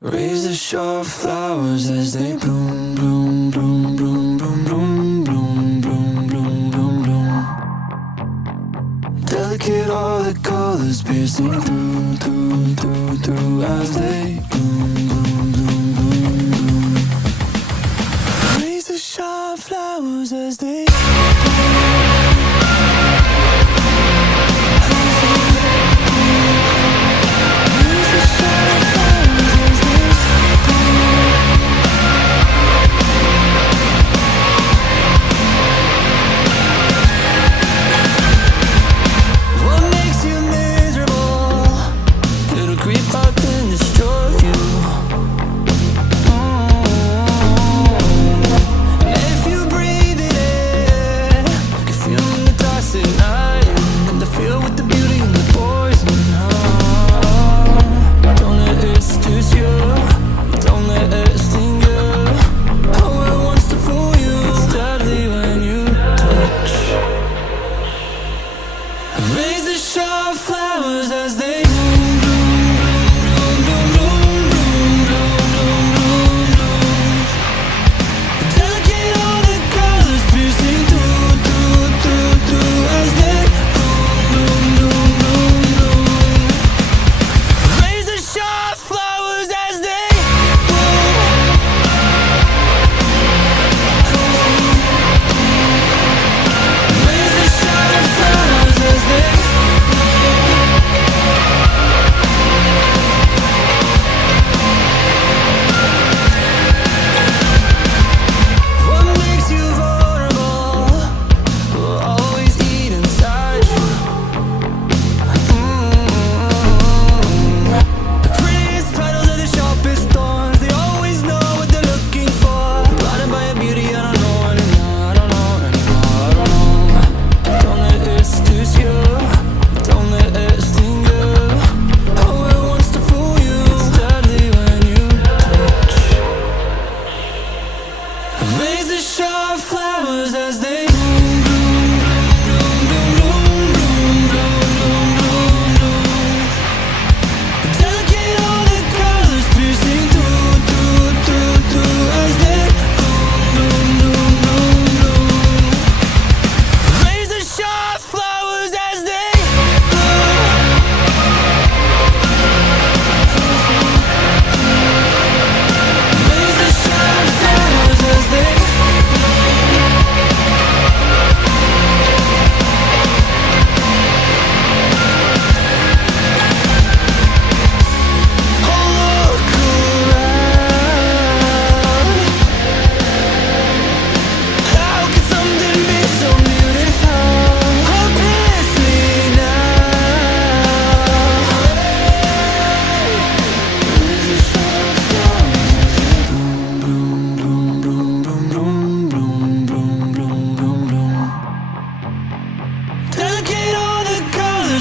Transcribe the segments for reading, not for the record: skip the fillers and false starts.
Raise the sharp flowers as they bloom, bloom, bloom, bloom, bloom, bloom, bloom, bloom, bloom, bloom, bloom. Delicate are the colors piercing through, through, through, through as they bloom, bloom, bloom, bloom, bloom. Raise the sharp flowers as they raise the sharp flowers as they bloom, bloom, bloom, bloom, bloom, bloom, bloom, bloom, bloom, bloom. Delicate are the colors piercing through, through, through, through as they bloom, bloom, bloom, bloom, bloom. Raise the sharp flowers as they bloom. Raise the sharp flowers as they raise the sharp flowers as they bloom, bloom, bloom, bloom, bloom, bloom, bloom, bloom, bloom, bloom. Delicate are the colors piercing through, through, through, through as they bloom, bloom, bloom, bloom, bloom. Raise the sharp flowers as they bloom. Raise the sharp flowers as they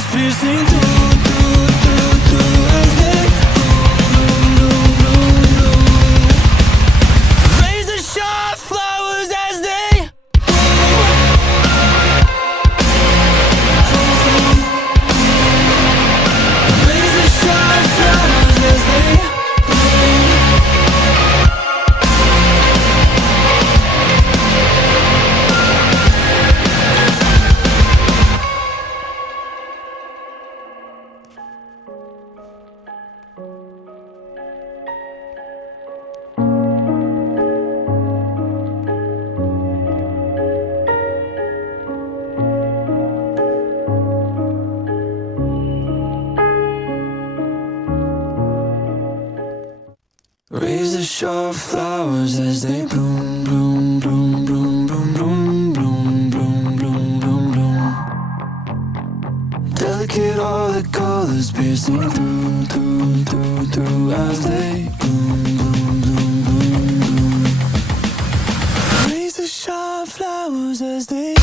piercing through, through, through, through as they bloom, bloom, bloom, bloom. Raise the sharp flowers as they raise the sharp flowers as they raise the sharp flowers as they bloom, bloom, bloom, bloom, bloom, bloom, bloom, bloom, bloom, bloom, bloom. Delicate are the colors piercing through, through, through, through as they bloom, bloom, bloom, bloom, bloom. Raise the sharp flowers as they